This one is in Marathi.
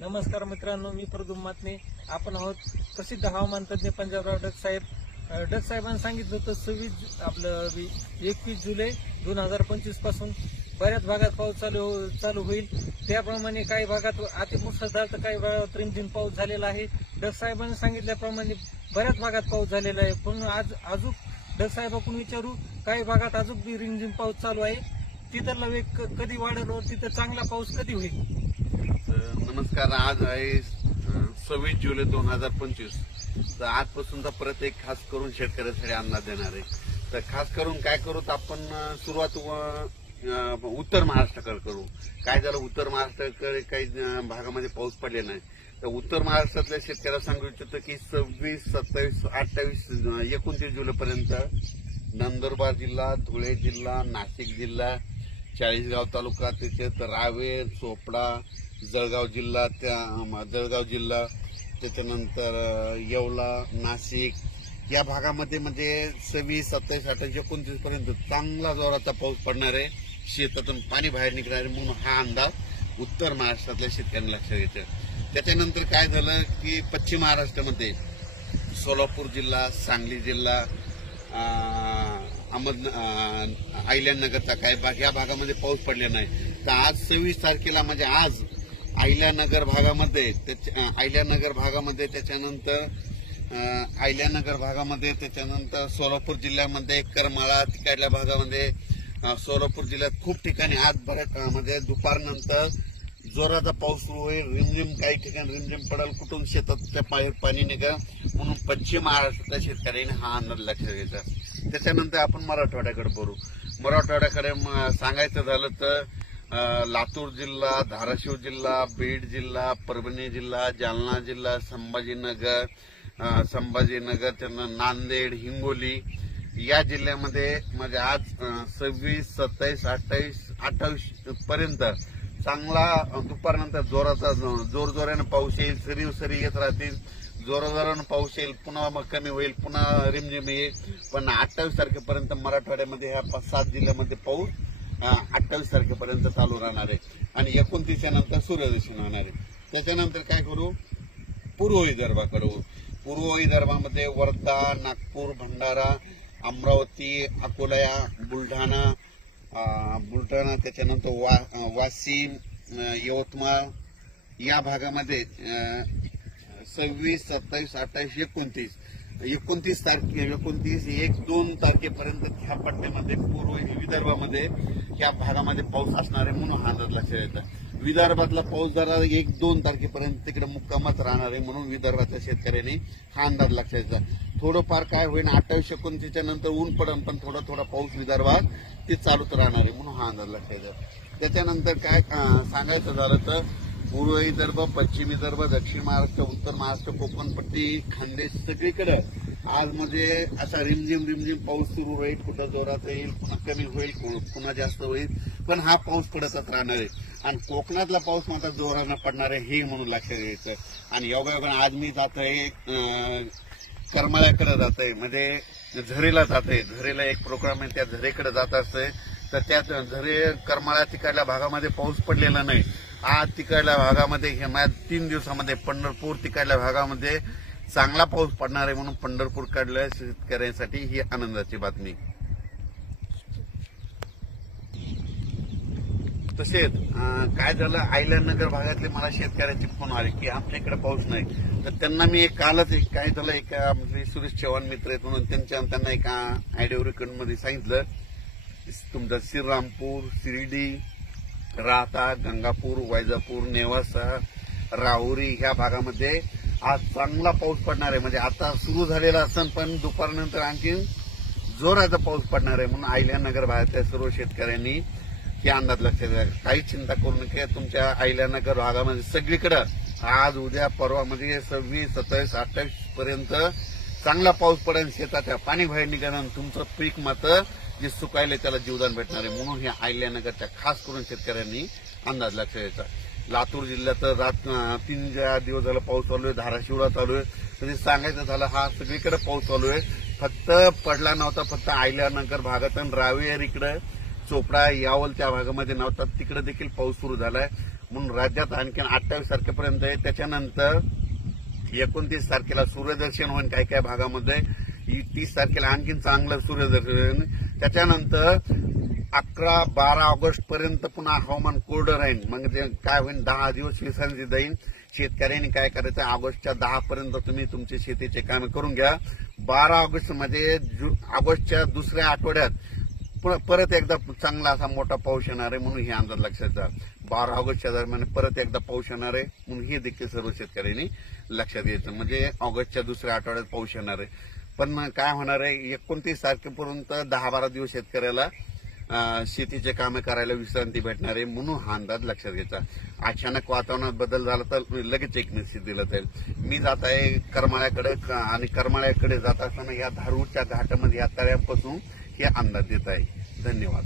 नमस्कार मित्रांनो, मी प्रदुम मातने. आपण आहोत प्रसिद्ध हवामान तज्ञ पंजाबराव डक साहेब. डक साहेबांनी सांगितलं होतं 21 जुलै 2025 पासून बऱ्याच भागात पाऊस चालू होईल. त्याप्रमाणे काही भागात अतिमुसळधार तर काही भागात रिमझिम पाऊस झालेला आहे. डक साहेबांनी सांगितल्याप्रमाणे बऱ्याच भागात पाऊस झालेला आहे. पण आज अजून डक साहेबांकडून विचारू, काही भागात अजून बी रिमझिम पाऊस चालू आहे. तिथला वेग कधी वाढेल व तिथं चांगला पाऊस कधी होईल? नमस्कार. आज आहे 26 जुलै 2025. तर आजपासूनचा परत एक खास करून शेतकऱ्यांसाठी अंदाज देणार आहे. तर खास करून काय करू तर आपण सुरुवात उत्तर महाराष्ट्राकडे करू. काय झालं, उत्तर महाराष्ट्राकडे काही भागामध्ये पाऊस पडले नाही. तर उत्तर महाराष्ट्रातल्या शेतकऱ्याला सांगू इच्छितो की 26, 27, 28, 29 जुलैपर्यंत नंदुरबार जिल्हा, धुळे जिल्हा, नाशिक जिल्हा, चाळीसगाव तालुका, त्याच्यात रावेर, चोपडा, जळगाव जिल्हा, त्याच्यानंतर येवला, नाशिक या भागामध्ये म्हणजे 26, 27, 28, 29 पर्यंत चांगला जोराचा पाऊस पडणार आहे. शेतातून पाणी बाहेर निघणार आहे म्हणून हा अंदाज उत्तर महाराष्ट्रातल्या शेतकऱ्यांना लक्षात येतं. त्याच्यानंतर काय झालं की पश्चिम महाराष्ट्रामध्ये सोलापूर जिल्हा, सांगली जिल्हा, अहिल्यानगरचा काही भाग या भागामध्ये पाऊस पडले नाही. तर आज 26 तारखेला म्हणजे आज अहिल्यानगर भागामध्ये त्याच्यानंतर सोलापूर जिल्ह्यामध्ये करमाळा तिकडल्या भागामध्ये सोलापूर जिल्ह्यात खूप ठिकाणी आज बऱ्याच म्हणजे दुपारनंतर जोराचा पाऊस सुरू होईल. रिमझिम काही ठिकाणी रिमझिम पडेल, कुठून शेतातल्या पाणी निघेल म्हणून पश्चिम महाराष्ट्रातल्या शेतकऱ्यांनी हा अंदाज लक्षात घ्यायचा. त्याच्यानंतर आपण मराठवाड्याकडे बोलू. मराठवाड्याकडे सांगायचं झालं तर लातूर जिल्हा, धाराशिव जिल्हा, बीड जिल्हा, परभणी जिल्हा, जालना जिल्हा, संभाजीनगर, नांदेड, हिंगोली या जिल्ह्यामध्ये म्हणजे आज 26, 27, 28 पर्यंत चांगला दुपारनंतर जोराने पाऊस येईल. सरी येत राहतील, जोराने पाऊस येईल, पुन्हा मग कमी होईल, पुन्हा रिमझिम येईल. पण 28 तारखेपर्यंत मराठवाड्यामध्ये ह्या 5-7 जिल्ह्यामध्ये पाऊस 28 तारखेपर्यंत चालू राहणार आहे आणि 29 नंतर सूर्यदर्शन होणार आहे. त्याच्यानंतर काय करू, पूर्व विदर्भाकडे. पूर्व विदर्भामध्ये वर्धा, नागपूर, भंडारा, अमरावती, अकोला, बुलढाणा, त्याच्यानंतर वाशिम, यवतमाळ या भागामध्ये 26, 27, 28, 29 तारखे 1-2 तारखेपर्यंत ह्या पट्ट्यामध्ये पूर्व विदर्भामध्ये ह्या भागामध्ये पाऊस असणार आहे म्हणून हा अंदाज लक्षात येतं. विदर्भातला पाऊस जरा 1-2 तारखेपर्यंत तिकडे मुक्कामात राहणार आहे म्हणून विदर्भाच्या शेतकऱ्यांनी हा अंदाज लक्षात येतात. थोडंफार काय होईल 28-29 नंतर ऊन पडन, पण थोडा पाऊस विदर्भात ते चालूच राहणार आहे म्हणून हा अंदाज लक्षात येतात. त्याच्यानंतर काय सांगायचं झालं तर पूर्व विदर्भ, पश्चिम विदर्भ, दक्षिण महाराष्ट्र, उत्तर महाराष्ट्र, कोकणपट्टी, खानदेश सगळीकडे आज म्हणजे असा रिमझिम पाऊस सुरू होईल. कुठं जोरात येईल, पुन्हा कमी होईल, पुन्हा जास्त होईल, पण हा पाऊस पडतच राहणार आहे. आणि कोकणातला पाऊस मात्र जोरानं पडणार आहे हे म्हणून लक्षात घ्यायचं. आणि योगायोगाने आज मी जात आहे करमाळ्याकडे जात आहे, म्हणजे झरेला जात आहे. झरेला एक प्रोग्राम आहे, त्या झरेकडे जात असतंय. तर त्या झरे करमाळ्या तिकडल्या भागामध्ये पाऊस पडलेला नाही. आज तिकडल्या भागामध्ये 3 दिवसामध्ये पंढरपूर तिकडल्या भागामध्ये चांगला पाऊस पडणार आहे म्हणून पंढरपूर कडल्या शेतकऱ्यांसाठी ही आनंदाची बातमी. तसेच काय झालं, अहिल्यानगर भागातले मला शेतकऱ्याचे फोन आले की आमच्या इकडे पाऊस नाही. तर त्यांना मी कालच काय झालं, एका सुरेश चव्हाण मित्र आहेत म्हणून त्यांना एका ऑडिओ रेकॉर्ड मध्ये सांगितलं तुमचं श्रीरामपूर, शिर्डी, राहता, गंगापूर, वैजापूर, नेवासा, राहुरी ह्या भागामध्ये आज चांगला पाऊस पडणार आहे. म्हणजे आता सुरू झालेला असेल पण दुपारनंतर आणखी जोराचा पाऊस पडणार आहे म्हणून अहिल्यानगर भागातल्या सर्व शेतकऱ्यांनी हे अंदाज लक्षात घ्या. काही चिंता करू नका. तुमच्या अहिल्यानगर भागामध्ये सगळीकडे आज उद्या परवा म्हणजे 26, 27, 28 पर्यंत चांगला पाऊस पडेल. शेताच्या पाणी बाहेर निघणार, तुमचं पीक मात्र जे सुकायले त्याला जीवदान भेटणार आहे म्हणून हे अहिल्यानगरच्या खास करून शेतकऱ्यांनी अंदाज लक्षात घ्यायचा. लातूर जिल्ह्यात 3 दिवस झाला पाऊस चालू आहे, धाराशिवला चालू आहे. म्हणजे सांगायचं झालं हा सगळीकडे पाऊस चालू आहे. फक्त पडला नव्हता फक्त अहिल्यानगर भागात, रावेर इकडे, चोपडा, यावल त्या भागामध्ये नव्हता, तिकडे देखील पाऊस सुरू झालाय. म्हणून राज्यात आणखी 28 तारखेपर्यंत आहे. त्याच्यानंतर 29 तारखेला सूर्यदर्शन होईल काही काही भागामध्ये. 30 तारखेला आणखीन चांगलं सूर्यदर्शन. त्याच्यानंतर 11-12 ऑगस्ट पर्यंत पुन्हा हवामान कोरडं राहील. मग काय होईल, 10 दिवस विश्रांती देईन. शेतकऱ्यांनी काय करायचं, ऑगस्टच्या 10 पर्यंत तुम्ही तुमचे शेतीचे काम करून घ्या. 12 ऑगस्ट मध्ये ऑगस्टच्या दुसऱ्या आठवड्यात परत एकदा चांगला असा मोठा पाऊस येणार आहे, म्हणून हे अंदाज लक्षात घ्या. 12 ऑगस्टच्या दरम्यान परत एकदा पाऊस येणार आहे, म्हणून हे देखील सर्व शेतकऱ्यांनी लक्षात घ्यायचं. म्हणजे ऑगस्टच्या दुसऱ्या आठवड्यात पाऊस येणार आहे. पण काय होणार आहे, 29 तारखेपर्यंत 10-12 दिवस शेतकऱ्याला शेतीचे कामे करायला विश्रांती भेटणार आहे, म्हणून हा अंदाज लक्षात घ्यायचा. अचानक वातावरणात बदल झाला तर लगेच एक निश्चित दिलं जाईल. मी जात आहे करमाळ्याकडे, आणि करमाळ्याकडे जात असताना या धारूरच्या घाटामध्ये या तळ्यापासून हे अंदाज देत आहे. धन्यवाद.